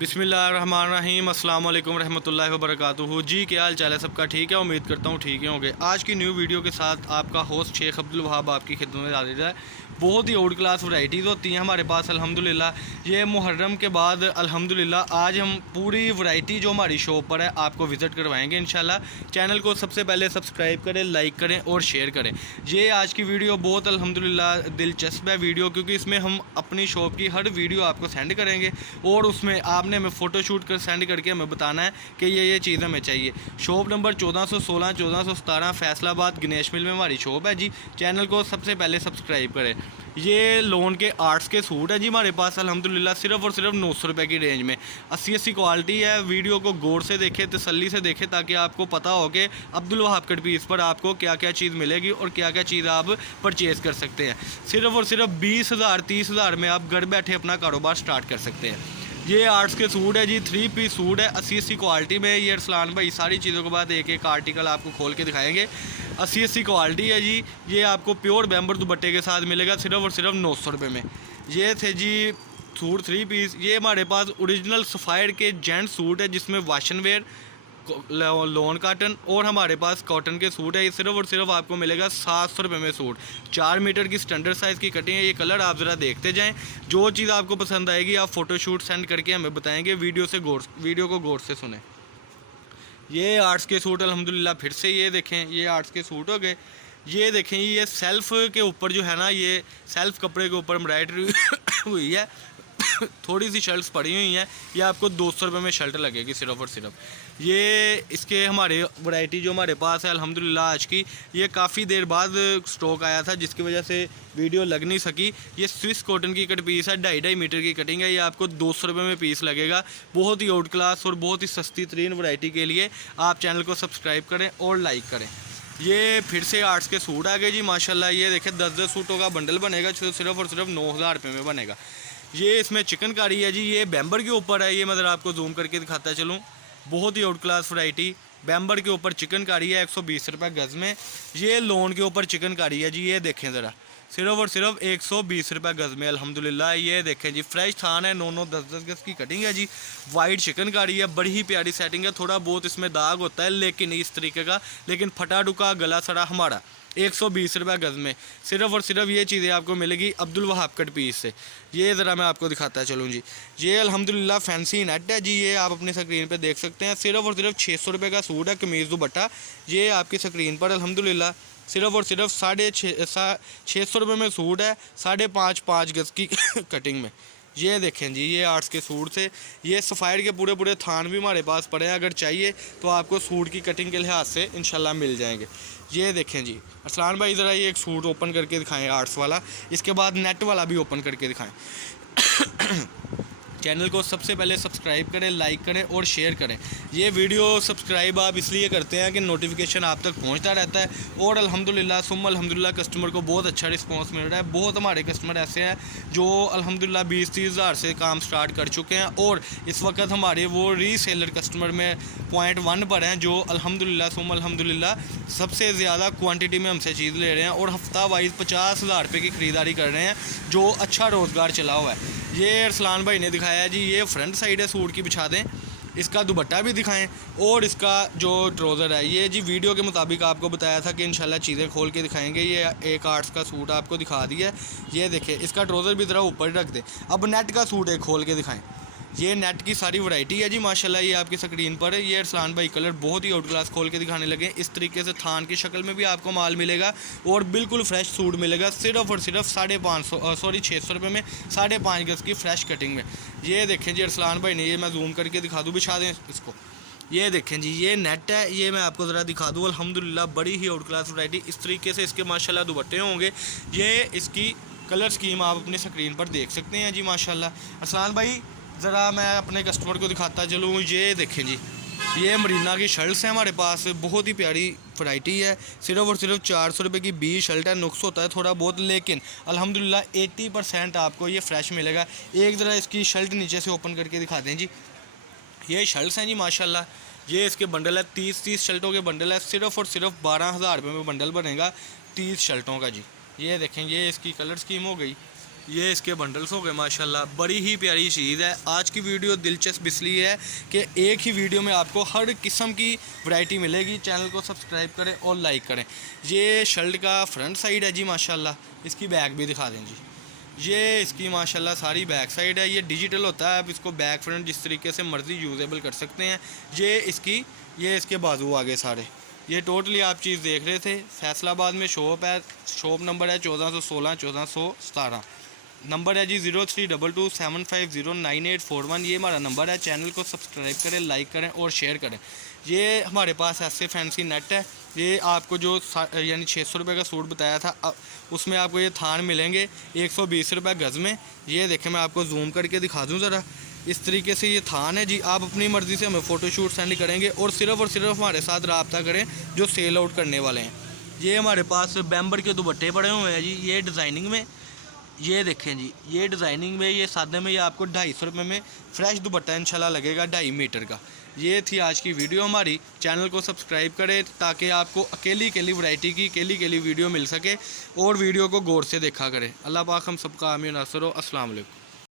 बिस्मिल्लाहिर्रहमानिर्रहीम अस्सलाम वालेकुम रहमतुल्लाहि व बरकातुहू। जी क्या हाल चाल है सबका? ठीक है, उम्मीद करता हूँ ठीक ही होंगे। आज की न्यू वीडियो के साथ आपका होस्ट शेख अब्दुल वहाब आपकी खिदमत में हाजिर है। बहुत ही आउट क्लास वैराइटीज़ होती हैं हमारे पास अल्हम्दुलिल्लाह। ये मुहर्रम के बाद अल्हम्दुलिल्लाह आज हम पूरी वैरायटी जो हमारी शॉप पर है आपको विज़िट करवाएंगे इंशाल्लाह। चैनल को सबसे पहले सब्सक्राइब करें, लाइक करें और शेयर करें। ये आज की वीडियो बहुत अल्हम्दुलिल्लाह दिलचस्प है वीडियो, क्योंकि इसमें हम अपनी शॉप की हर वीडियो आपको सेंड करेंगे और उसमें आपने हमें फ़ोटो शूट कर सेंड करके हमें बताना है कि ये चीज़ हमें चाहिए। शॉप नंबर 1416 1417 फैसलाबाद गणेश मिल में हमारी शॉप है जी। चैनल को सबसे पहले सब्सक्राइब करें। ये लोन के आर्ट्स के सूट है जी हमारे पास अल्हम्दुलिल्लाह सिर्फ़ और सिर्फ 900 रुपये की रेंज में। 80 क्वालिटी है। वीडियो को गौर से देखें, तसल्ली से देखें, ताकि आपको पता हो कि अब्दुल वहाब कट पीस पर आपको क्या क्या चीज़ मिलेगी और क्या क्या चीज़ आप परचेज़ कर सकते हैं। सिर्फ़ और सिर्फ 20,000 30,000 में आप घर बैठे अपना कारोबार स्टार्ट कर सकते हैं। ये आर्ट्स के सूट है जी, 3 पीस सूट है 80 क्वालिटी में। ये अरसलान भाई सारी चीज़ों के बाद एक एक आर्टिकल आपको खोल के दिखाएंगे। 80 क्वालिटी है जी। ये आपको प्योर बैम्बर दुपट्टे के साथ मिलेगा सिर्फ और सिर्फ 900 रुपये में। ये थे जी सूट 3 पीस। ये हमारे पास ओरिजिनल सफ़ायर के जेंट सूट है जिसमें वाशन वेयर, लोन काटन और हमारे पास कॉटन के सूट है। ये सिर्फ और सिर्फ आपको मिलेगा 700 रुपये में सूट। 4 मीटर की स्टैंडर्ड साइज़ की कटिंग है। ये कलर आप ज़रा देखते जाएं, जो चीज़ आपको पसंद आएगी आप फ़ोटोशूट सेंड करके हमें बताएंगे। वीडियो को गौर से सुने। ये आर्ट्स के सूट अल्हम्दुलिल्लाह फिर से ये देखें, ये आर्ट्स के सूट हो गए। ये देखें, ये सेल्फ़ के ऊपर जो है ना, ये सेल्फ़ कपड़े के ऊपर एम्ब्रॉयडरी हुई है। थोड़ी सी शर्ट्स पड़ी हुई हैं। ये आपको 200 रुपये में शर्ट लगेगी सिर्फ और सिर्फ। ये इसके हमारे वैरायटी जो हमारे पास है अल्हम्दुलिल्लाह आज की, ये काफ़ी देर बाद स्टॉक आया था जिसकी वजह से वीडियो लग नहीं सकी। ये स्विस कॉटन की कट पीस है, 2.5 मीटर की कटिंग है। ये आपको 200 रुपये में पीस लगेगा। बहुत ही आउट क्लास और बहुत ही सस्ती तरीन वैरायटी के लिए आप चैनल को सब्सक्राइब करें और लाइक करें। ये फिर से आर्ट्स के सूट आ गए जी माशाल्लाह। ये देखें 10-10 सूटों का बंडल बनेगा, सिर्फ और सिर्फ 9,000 रुपये में बनेगा। ये इसमें चिकनकारी है जी। ये बैम्बर के ऊपर है। ये मैं ज़रा आपको जूम करके दिखाता चलूँ। बहुत ही आउट क्लास वैरायटी। बैम्बर के ऊपर चिकनकारी है 120 रुपये गज़ में। ये लोन के ऊपर चिकनकारी है जी। ये देखें ज़रा, सिर्फ और सिर्फ 120 रुपये गज़ में अल्हम्दुलिल्लाह। ये देखें जी, फ्रेश थान है, 9-9 10-10 गज़ की कटिंग है जी। वाइट चिकनकारी है, बड़ी ही प्यारी सेटिंग है। थोड़ा बहुत इसमें दाग होता है लेकिन इस तरीके का, लेकिन फटा डुका गला सड़ा हमारा। 120 रुपये गज़ में सिर्फ और सिर्फ ये चीज़ें आपको मिलेगी अब्दुल वहाब कट पीस से। ये ज़रा मैं आपको दिखाता चलूँ जी। ये अल्हम्दुलिल्लाह फैंसी नेट है जी। ये आप अपनी स्क्रीन पे देख सकते हैं। सिर्फ और सिर्फ 600 रुपये का सूट है, कमीज़ दुपट्टा। ये आपकी स्क्रीन पर अल्हम्दुलिल्लाह सिर्फ और सिर्फ 650 रुपये में सूट है, 5.5 गज़ की कटिंग में। ये देखें जी, ये आर्ट्स के सूट थे। ये सफ़ायर के पूरे पूरे थान भी हमारे पास पड़े हैं। अगर चाहिए तो आपको सूट की कटिंग के लिहाज से इंशाल्लाह मिल जाएंगे। ये देखें जी, अरसलान भाई ज़रा ये एक सूट ओपन करके दिखाएं आर्ट्स वाला, इसके बाद नेट वाला भी ओपन करके दिखाएं। चैनल को सबसे पहले सब्सक्राइब करें, लाइक करें और शेयर करें। ये वीडियो सब्सक्राइब आप इसलिए करते हैं कि नोटिफिकेशन आप तक पहुंचता रहता है और अल्हम्दुलिल्लाह सुम्मा अल्हम्दुलिल्लाह कस्टमर को बहुत अच्छा रिस्पांस मिल रहा है। बहुत हमारे कस्टमर ऐसे हैं जो अल्हम्दुलिल्लाह 20-30 हज़ार से काम स्टार्ट कर चुके हैं और इस वक्त हमारे वो रीसेलर कस्टमर में पॉइंट 1 पर हैं, जो अल्हम्दुलिल्लाह सुम्मा अल्हम्दुलिल्लाह सबसे ज़्यादा क्वान्टिटी में हमसे चीज़ ले रहे हैं और हफ्ता वाइज 50,000 रुपये की ख़रीदारी कर रहे हैं, जो अच्छा रोज़गार चला हुआ है। ये अरसलान भाई ने दिखाया जी। ये फ्रंट साइड है सूट की, बिछा दें। इसका दुपट्टा भी दिखाएं और इसका जो ट्राउज़र है, ये जी वीडियो के मुताबिक आपको बताया था कि इंशाल्लाह चीज़ें खोल के दिखाएंगे। ये एक आर्ट्स का सूट आपको दिखा दिया। ये देखें, इसका ट्राउज़र भी ज़रा ऊपर रख दें। अब नेट का सूट एक खोल के दिखाएं। ये नेट की सारी वैरायटी है जी माशाल्लाह। ये आपकी स्क्रीन पर है। ये अरसलान भाई कलर बहुत ही आउट क्लास खोल के दिखाने लगे। इस तरीके से थान की शक्ल में भी आपको माल मिलेगा और बिल्कुल फ्रेश सूट मिलेगा सिर्फ और सिर्फ 600 रुपये में 5.5 गज़ की फ्रेश कटिंग में। ये देखें जी अरसलान भाई ने, ये मैं जूम करके दिखा दूँ, बिछा दें इसको। ये देखें जी, ये नेट है। ये मैं आपको ज़रा दिखा दूँ। अल्हम्दुलिल्लाह बड़ी ही आउट क्लास वैरायटी। इस तरीके से इसके माशाल्लाह दुपट्टे होंगे। ये इसकी कलर स्कीम आप अपनी स्क्रीन पर देख सकते हैं जी माशाल्लाह। अरसलान भाई ज़रा मैं अपने कस्टमर को दिखाता चलूँ। ये देखें जी, ये मरीना की शर्ट्स हैं हमारे पास। बहुत ही प्यारी वैरायटी है। सिर्फ और सिर्फ 400 रुपये की 20 शर्ट है। नुक्स होता है थोड़ा बहुत, लेकिन अल्हम्दुलिल्लाह 80% आपको ये फ्रेश मिलेगा। एक ज़रा इसकी शर्ट नीचे से ओपन करके दिखा दें जी। ये शर्ट्स हैं जी माशाल्लाह। ये इसके बंडल है, 30 शर्टों के बंडल है। सिर्फ और सिर्फ 12,000 रुपये में बंडल बनेगा 30 शर्टों का जी। ये देखें, ये इसकी कलर स्कीम हो गई। ये इसके बंडल्स हो गए माशाल्लाह, बड़ी ही प्यारी चीज़ है। आज की वीडियो दिलचस्प इसलिए है कि एक ही वीडियो में आपको हर किस्म की वैरायटी मिलेगी। चैनल को सब्सक्राइब करें और लाइक करें। ये शर्ट का फ्रंट साइड है जी माशाल्लाह, इसकी बैक भी दिखा दें जी। ये इसकी माशाल्लाह सारी बैक साइड है। ये डिजिटल होता है, आप इसको बैक फ्रंट जिस तरीके से मर्ज़ी यूजेबल कर सकते हैं। ये इसके बाजू आगे सारे, ये टोटली आप चीज़ देख रहे थे। फैसलाबाद में शॉप है, शॉप नंबर है 1416 1417। नंबर है जी 0322750981। ये हमारा नंबर है। चैनल को सब्सक्राइब करें, लाइक करें और शेयर करें। ये हमारे पास ऐसे फैंसी नेट है। ये आपको जो यानी 600 रुपये का सूट बताया था, उसमें आपको ये थान मिलेंगे 120 रुपये गज़ में। ये देखें, मैं आपको जूम करके दिखा दूँ ज़रा। इस तरीके से ये थान है जी। आप अपनी मर्ज़ी से हमें फ़ोटोशूट सेंड करेंगे और सिर्फ हमारे साथ रब्ता करें जो सेल आउट करने वाले हैं। ये हमारे पास बैम्बर के दुपट्टे पड़े हुए हैं जी। ये डिज़ाइनिंग में, ये देखें जी, ये डिज़ाइनिंग में, ये सादे में, ये आपको 250 रुपये में फ्रेश दुपट्टा इंशाल्लाह लगेगा 2.5 मीटर का। ये थी आज की वीडियो हमारी। चैनल को सब्सक्राइब करें ताकि आपको अकेली वैरायटी की अकेली वीडियो मिल सके और वीडियो को गौर से देखा करें। अल्लाह पाक हम सबका आमीन नासर हो। अस्सलाम वालेकुम।